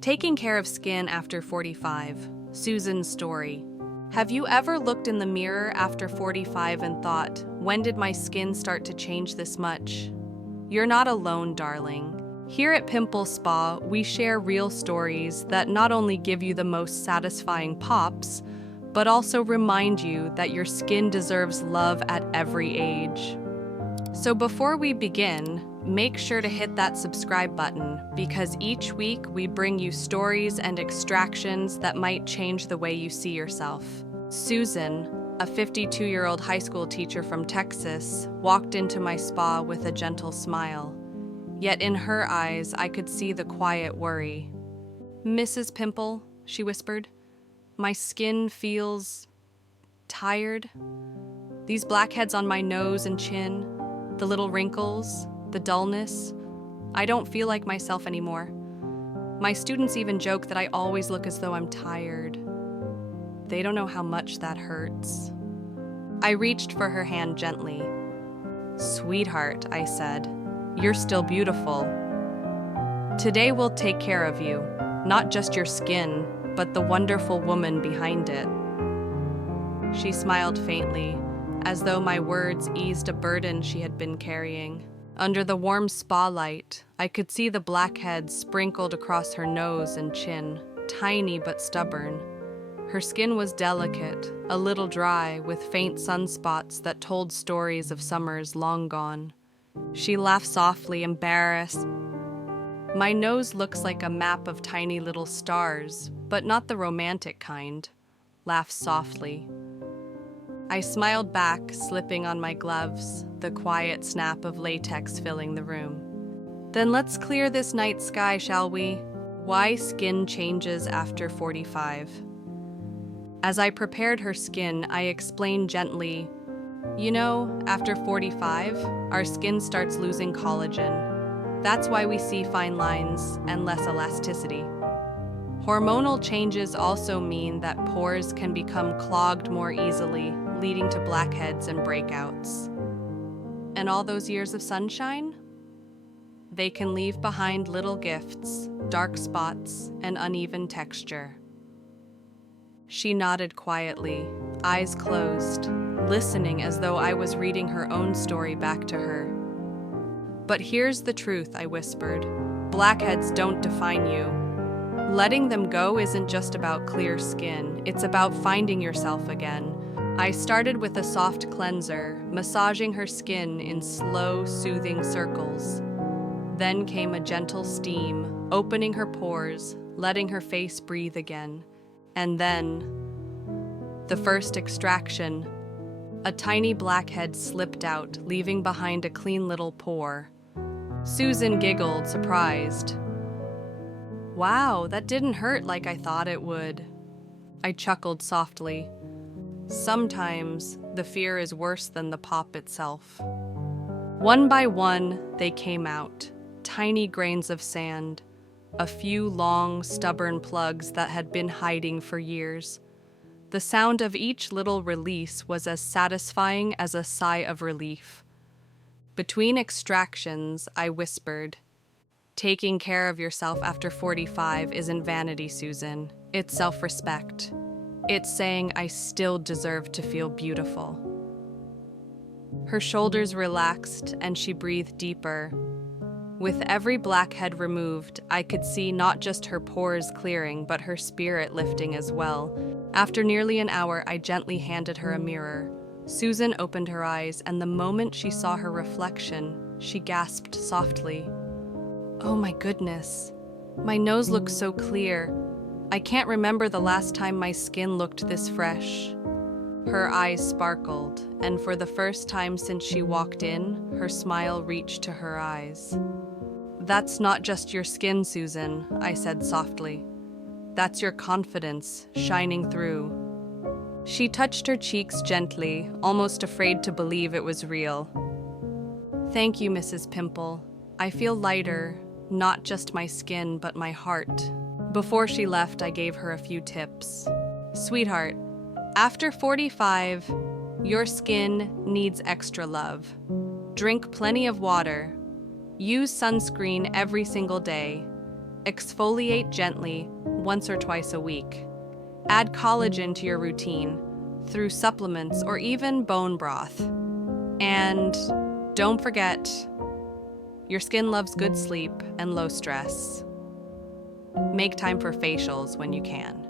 Taking care of skin after 45. Susan's story. Have you ever looked in the mirror after 45 and thought, when did my skin start to change this much? You're not alone, darling. Here at Pimple Spa, we share real stories that not only give you the most satisfying pops, but also remind you that your skin deserves love at every age. So before we begin, make sure to hit that subscribe button because each week we bring you stories and extractions that might change the way you see yourself. Susan, a 52-year-old high school teacher from Texas, walked into my spa with a gentle smile. Yet in her eyes, I could see the quiet worry. "Mrs. Pimple," she whispered, "my skin feels tired. These blackheads on my nose and chin, the little wrinkles, the dullness. I don't feel like myself anymore. My students even joke that I always look as though I'm tired. They don't know how much that hurts." I reached for her hand gently. "Sweetheart," I said, "you're still beautiful. Today we'll take care of you, not just your skin, but the wonderful woman behind it." She smiled faintly, as though my words eased a burden she had been carrying. Under the warm spa light, I could see the blackheads sprinkled across her nose and chin, tiny but stubborn. Her skin was delicate, a little dry, with faint sunspots that told stories of summers long gone. She laughed softly, embarrassed. "My nose looks like a map of tiny little stars, but not the romantic kind," laughed softly. I smiled back, slipping on my gloves, the quiet snap of latex filling the room. "Then let's clear this night sky, shall we? Why skin changes after 45. As I prepared her skin, I explained gently, "You know, after 45, our skin starts losing collagen. That's why we see fine lines and less elasticity. Hormonal changes also mean that pores can become clogged more easily, leading to blackheads and breakouts. And all those years of sunshine? They can leave behind little gifts, dark spots, and uneven texture." She nodded quietly, eyes closed, listening as though I was reading her own story back to her. "But here's the truth," I whispered. "Blackheads don't define you. Letting them go isn't just about clear skin, it's about finding yourself again." I started with a soft cleanser, massaging her skin in slow, soothing circles. Then came a gentle steam, opening her pores, letting her face breathe again. And then, the first extraction. A tiny blackhead slipped out, leaving behind a clean little pore. Susan giggled, surprised. "Wow, that didn't hurt like I thought it would." I chuckled softly. Sometimes the fear is worse than the pop itself. One by one, they came out, tiny grains of sand, a few long, stubborn plugs that had been hiding for years. The sound of each little release was as satisfying as a sigh of relief. Between extractions, I whispered, "Taking care of yourself after 45 isn't vanity, Susan. It's self-respect. It's saying I still deserve to feel beautiful." Her shoulders relaxed and she breathed deeper. With every blackhead removed, I could see not just her pores clearing, but her spirit lifting as well. After nearly an hour, I gently handed her a mirror. Susan opened her eyes, and the moment she saw her reflection, she gasped softly. "Oh my goodness, my nose looks so clear. I can't remember the last time my skin looked this fresh." Her eyes sparkled, and for the first time since she walked in, her smile reached to her eyes. "That's not just your skin, Susan," I said softly. "That's your confidence shining through." She touched her cheeks gently, almost afraid to believe it was real. "Thank you, Mrs. Pimple. I feel lighter, not just my skin, but my heart." Before she left, I gave her a few tips. "Sweetheart, after 45, your skin needs extra love. Drink plenty of water. Use sunscreen every single day. Exfoliate gently, once or twice a week. Add collagen to your routine through supplements or even bone broth. And don't forget, your skin loves good sleep and low stress. Make time for facials when you can.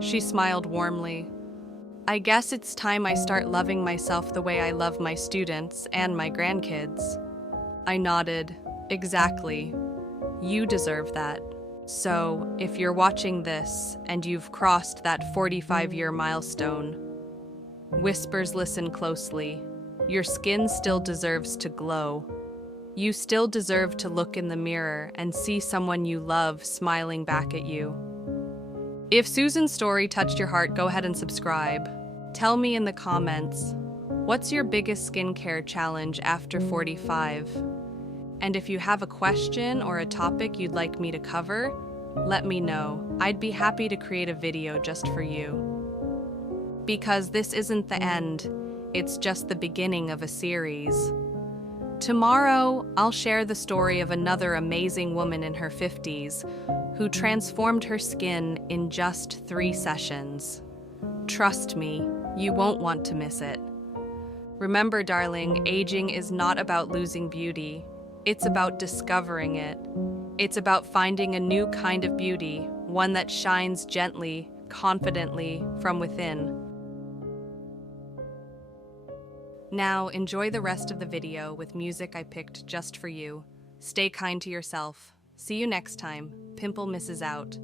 She smiled warmly. I guess it's time I start loving myself the way I love my students and my grandkids. I nodded. Exactly. You deserve that. So, if you're watching this and you've crossed that 45-year milestone, whispers, listen closely. Your skin still deserves to glow. You still deserve to look in the mirror and see someone you love smiling back at you. If Susan's story touched your heart, go ahead and subscribe. Tell me in the comments, what's your biggest skincare challenge after 45? And if you have a question or a topic you'd like me to cover, let me know. I'd be happy to create a video just for you. Because this isn't the end, it's just the beginning of a series. Tomorrow, I'll share the story of another amazing woman in her 50s who transformed her skin in just 3 sessions. Trust me, you won't want to miss it. Remember, darling, aging is not about losing beauty. It's about discovering it. It's about finding a new kind of beauty, one that shines gently, confidently from within. Now, enjoy the rest of the video with music I picked just for you. Stay kind to yourself. See you next time. Pimple misses out.